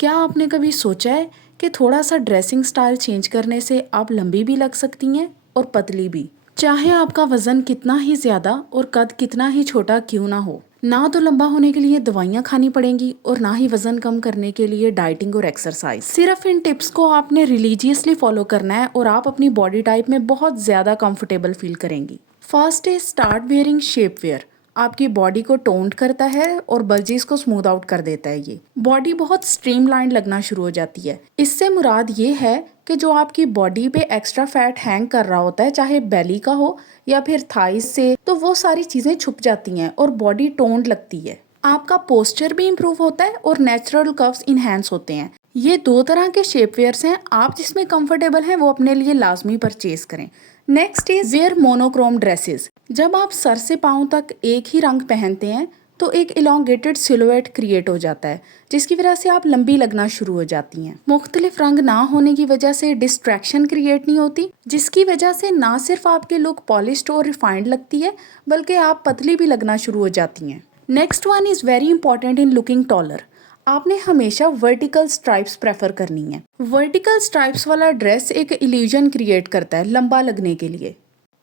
क्या आपने कभी सोचा है कि थोड़ा सा ड्रेसिंग स्टाइल चेंज करने से आप लंबी भी लग सकती हैं और पतली भी। चाहे आपका वजन कितना ही ज़्यादा और कद कितना ही छोटा क्यों ना हो, ना तो लंबा होने के लिए दवाइयाँ खानी पड़ेंगी और ना ही वजन कम करने के लिए डाइटिंग और एक्सरसाइज। सिर्फ इन टिप्स को आपने रिलीजियसली फॉलो करना है और आप अपनी बॉडी टाइप में बहुत ज़्यादा कंफर्टेबल फील करेंगी। First is start wearing shape wear. आपकी बॉडी को टोन्ड करता है और बल्जीज को स्मूथ आउट कर देता है। ये बॉडी बहुत स्ट्रीमलाइन लगना शुरू हो जाती है। इससे मुराद ये है कि जो आपकी बॉडी पे एक्स्ट्रा फैट हैंग कर रहा होता है, चाहे बेली का हो या फिर थाइस से, तो वो सारी चीजें छुप जाती हैं और बॉडी टोन्ड लगती है। आपका पोस्चर भी इम्प्रूव होता है और नेचुरल कर्व्स इनहेंस होते हैं। ये दो तरह के शेप वेयर्स हैं, आप जिसमें कंफर्टेबल हैं वो अपने लिए लाजमी परचेज करें। Next is wear monochrome dresses. जब आप सर से पांव तक एक ही रंग पहनते हैं तो एक इलोंगेटेड सिलुएट क्रिएट हो जाता है, जिसकी वजह से आप लंबी लगना शुरू हो जाती हैं। मुख्तलिफ रंग ना होने की वजह से डिस्ट्रैक्शन क्रिएट नहीं होती, जिसकी वजह से ना सिर्फ आपकी लुक पॉलिश्ड और रिफाइंड लगती है बल्कि आप पतली भी लगना शुरू हो जाती हैं। Next one is very important in looking taller. आपने हमेशा वर्टिकल स्ट्राइप्स प्रेफर करनी है। वर्टिकल स्ट्राइप्स वाला ड्रेस एक इल्यूजन क्रिएट करता है लंबा लगने के लिए।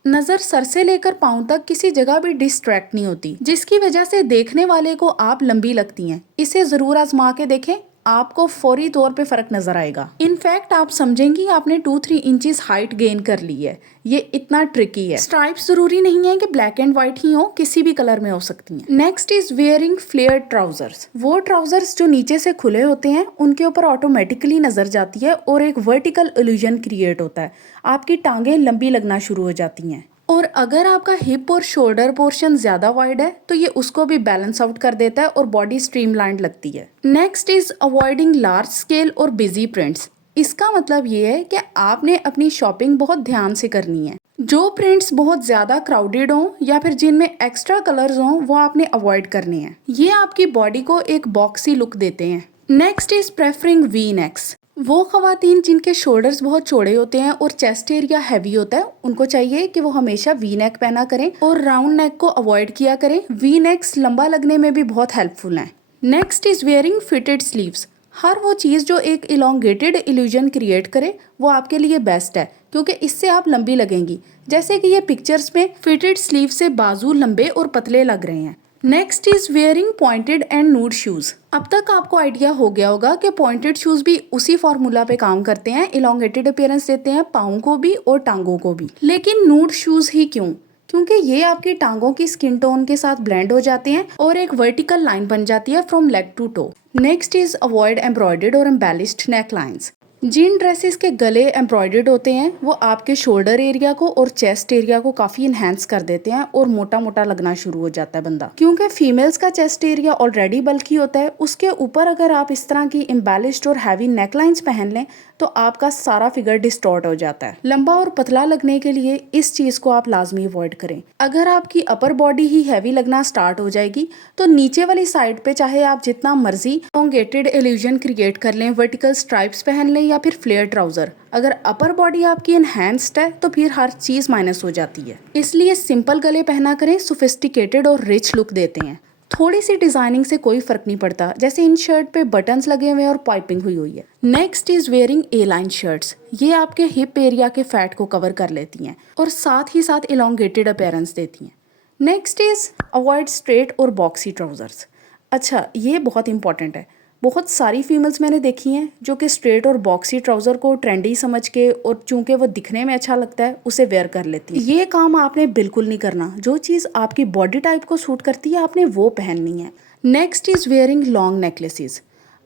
नजर सर से लेकर पांव तक किसी जगह भी डिस्ट्रैक्ट नहीं होती, जिसकी वजह से देखने वाले को आप लंबी लगती हैं। इसे जरूर आजमा के देखें, आपको फौरी तौर पे फर्क नजर आएगा। इनफैक्ट आप समझेंगी आपने 2-3 इंचेस हाइट गेन कर ली है। ये इतना ट्रिकी है। स्ट्राइप्स जरूरी नहीं है कि ब्लैक एंड व्हाइट ही हो, किसी भी कलर में हो सकती हैं। Next is wearing flared trousers. वो ट्राउजर्स जो नीचे से खुले होते हैं, उनके ऊपर ऑटोमेटिकली नजर जाती है और एक वर्टिकल इल्यूजन क्रिएट होता है। आपकी टांगें लंबी लगना शुरू हो जाती हैं। और अगर आपका हिप और शोल्डर पोर्शन ज्यादा वाइड है तो ये उसको भी बैलेंस आउट कर देता है और बॉडी स्ट्रीमलाइंड लगती है। Next is avoiding large scale और बिजी प्रिंट्स। इसका मतलब ये है कि आपने अपनी शॉपिंग बहुत ध्यान से करनी है। जो प्रिंट्स बहुत ज्यादा क्राउडेड हों या फिर जिनमें एक्स्ट्रा कलर्स हों वो आपने अवॉइड करने हैं। ये आपकी बॉडी को एक बॉक्सी लुक देते हैं। Next is preferring V necks. वो खवातीन जिनके शोल्डर्स बहुत चौड़े होते हैं और चेस्ट एरिया हैवी होता है, उनको चाहिए कि वो हमेशा वी नेक पहना करें और राउंड नेक को अवॉइड किया करें। वी नेक्स लंबा लगने में भी बहुत हेल्पफुल हैं। Next is wearing fitted sleeves. हर वो चीज़ जो एक इलोंगेटेड इल्यूजन क्रिएट करे वो आपके लिए बेस्ट है, क्योंकि इससे आप लंबी लगेंगी। जैसे कि ये पिक्चर्स में फिटेड स्लीव से बाजू लंबे और पतले लग रहे हैं। Next is wearing pointed and नूड shoes. अब तक आपको आइडिया हो गया होगा कि पॉइंटेड शूज भी उसी फॉर्मूला पे काम करते हैं, इलोंगेटेड अपीयरेंस देते हैं पाँव को भी और टांगों को भी। लेकिन नूड शूज ही क्यों? क्योंकि ये आपकी टांगों की स्किन टोन के साथ ब्लेंड हो जाते हैं और एक वर्टिकल लाइन बन जाती है from leg to toe. Next is avoid embroidered और एम्बेलिश्ड नेक लाइन्स। जिन ड्रेसेस के गले एम्ब्रॉयडर्ड होते हैं वो आपके शोल्डर एरिया को और चेस्ट एरिया को काफ़ी इन्हेंस कर देते हैं और मोटा मोटा लगना शुरू हो जाता है बंदा। क्योंकि फीमेल्स का चेस्ट एरिया ऑलरेडी बल्की होता है, उसके ऊपर अगर आप इस तरह की एम्बेलिश्ड और हैवी नेकलाइंस पहन लें तो आपका सारा फिगर डिस्टॉर्ट हो जाता है। लंबा और पतला लगने के लिए इस चीज़ को आप लाजमी अवॉइड करें। अगर आपकी अपर बॉडी ही हैवी लगना स्टार्ट हो जाएगी तो नीचे वाली साइड पे चाहे आप जितना मर्जी एलोंगेटेड इल्यूजन क्रिएट कर लें, वर्टिकल स्ट्राइप्स पहन लें या फिर फ्लेयर ट्राउजर, अगर अपर बॉडी आपकी एनहेंस्ड है तो फिर हर चीज माइनस हो जाती है। इसलिए सिंपल गले पहना करें, सोफिस्टिकेटेड और रिच लुक देते हैं। थोड़ी सी डिजाइनिंग से कोई फर्क नहीं पड़ता, जैसे इन शर्ट पे बटन्स लगे हुए हैं और पाइपिंग हुई हुई है। Next is wearing A line shirts. ये आपके हिप एरिया के फैट को कवर कर लेती हैं और साथ ही साथ इलोंगेटेड अपीयरेंस देती हैं। नेक्स्ट इज अवॉइड स्ट्रेट और बॉक्सी ट्राउजर्स। अच्छा, ये बहुत इंपॉर्टेंट है। बहुत सारी फीमेल्स मैंने देखी हैं जो कि स्ट्रेट और बॉक्सी ट्राउज़र को ट्रेंडी समझ के और चूंकि वो दिखने में अच्छा लगता है उसे वेयर कर लेती है। ये काम आपने बिल्कुल नहीं करना। जो चीज़ आपकी बॉडी टाइप को सूट करती है आपने वो पहननी है। Next is wearing long necklaces.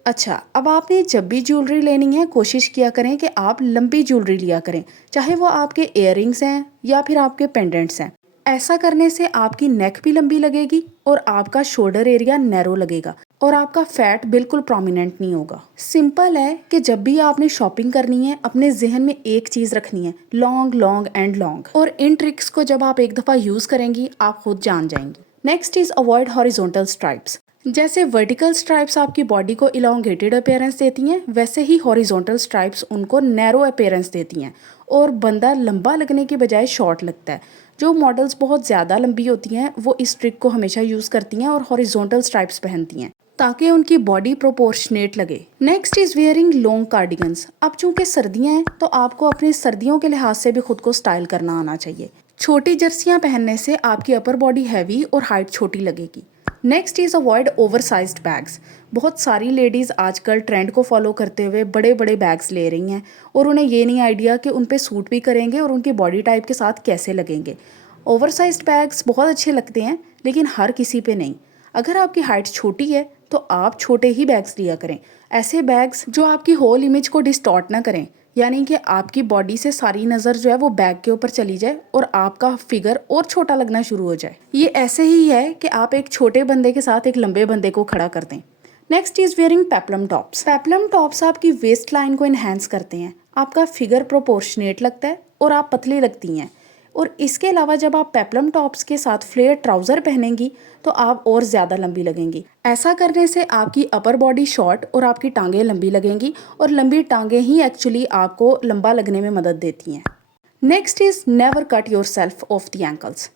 अच्छा, अब आपने जब भी ज्वेलरी लेनी है कोशिश किया करें कि आप लंबी ज्वेलरी लिया करें, चाहे वो आपके इयररिंग्स हैं या फिर आपके पेंडेंट्स हैं। ऐसा करने से आपकी नेक भी लंबी लगेगी और आपका शोल्डर एरिया नैरो लगेगा और आपका फैट बिल्कुल प्रोमिनेंट नहीं होगा। सिंपल है कि जब भी आपने शॉपिंग करनी है अपने जहन में एक चीज़ रखनी है, लॉन्ग लॉन्ग एंड लॉन्ग। और इन ट्रिक्स को जब आप एक दफ़ा यूज़ करेंगी आप खुद जान जाएंगी। Next is avoid horizontal stripes. जैसे वर्टिकल स्ट्राइप्स आपकी बॉडी को इलोंगेटेड अपीयरेंस देती हैं, वैसे ही हॉरिजॉन्टल स्ट्राइप्स उनको नैरो अपीयरेंस देती हैं और बंदा लंबा लगने की बजाय शॉर्ट लगता है। जो मॉडल्स बहुत ज़्यादा लंबी होती हैं वो इस ट्रिक को हमेशा यूज़ करती हैं और हॉरिजॉन्टल स्ट्राइप्स पहनती हैं। ताकि उनकी बॉडी प्रोपोर्शनेट लगे। Next is wearing long cardigans. अब चूंकि सर्दियां हैं तो आपको अपनी सर्दियों के लिहाज से भी खुद को स्टाइल करना आना चाहिए। छोटी जर्सियां पहनने से आपकी अपर बॉडी हैवी और हाइट छोटी लगेगी। Next is avoid oversized bags. बहुत सारी लेडीज़ आजकल ट्रेंड को फॉलो करते हुए बड़े बड़े बैग्स ले रही हैं और उन्हें ये नहीं आइडिया कि उन पे सूट भी करेंगे और उनकी बॉडी टाइप के साथ कैसे लगेंगे। ओवरसाइज्ड बैग्स बहुत अच्छे लगते हैं लेकिन हर किसी पे नहीं। अगर आपकी हाइट छोटी है तो आप छोटे ही बैग्स लिया करें, ऐसे बैग्स जो आपकी होल इमेज को डिस्टॉर्ट ना करें, यानी कि आपकी बॉडी से सारी नज़र जो है वो बैग के ऊपर चली जाए और आपका फिगर और छोटा लगना शुरू हो जाए। ये ऐसे ही है कि आप एक छोटे बंदे के साथ एक लंबे बंदे को खड़ा कर दें। Next is wearing peplum tops. Peplum tops आपकी वेस्ट लाइन को इन्हेंस करते हैं, आपका फिगर प्रोपोर्शनेट लगता है और आप पतली लगती हैं। और इसके अलावा जब आप पेपलम टॉप्स के साथ फ्लेयर ट्राउज़र पहनेंगी तो आप और ज़्यादा लंबी लगेंगी। ऐसा करने से आपकी अपर बॉडी शॉर्ट और आपकी टांगें लंबी लगेंगी और लंबी टांगें ही एक्चुअली आपको लंबा लगने में मदद देती हैं। Next is never cut your self of the ankles.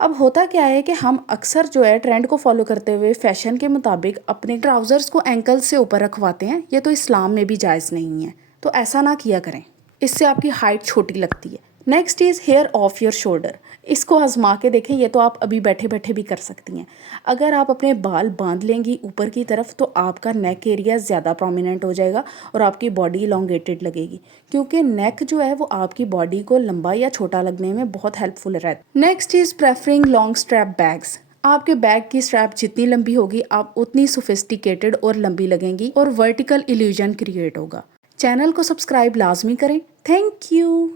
अब होता क्या है कि हम अक्सर जो है ट्रेंड को फॉलो करते हुए फैशन के मुताबिक अपने ट्राउज़र्स को एंकल से ऊपर रखवाते हैं। ये तो इस्लाम में भी जायज़ नहीं है, तो ऐसा ना किया करें, इससे आपकी हाइट छोटी लगती है। Next is here of your shoulder. इसको आजमा के देखें, ये तो आप अभी बैठे बैठे भी कर सकती हैं। अगर आप अपने बाल बांध लेंगी ऊपर की तरफ तो आपका नेक एरिया ज़्यादा प्रोमिनेंट हो जाएगा और आपकी बॉडी इलोंगेटेड लगेगी, क्योंकि नेक जो है वो आपकी बॉडी को लंबा या छोटा लगने में बहुत हेल्पफुल रहता है। Next is preferring long strap bags. आपके बैग की स्ट्रैप जितनी लंबी होगी आप उतनी सोफिस्टिकेटेड और लंबी लगेंगी और वर्टिकल इल्यूजन क्रिएट होगा। चैनल को सब्सक्राइब लाजमी करें। Thank you.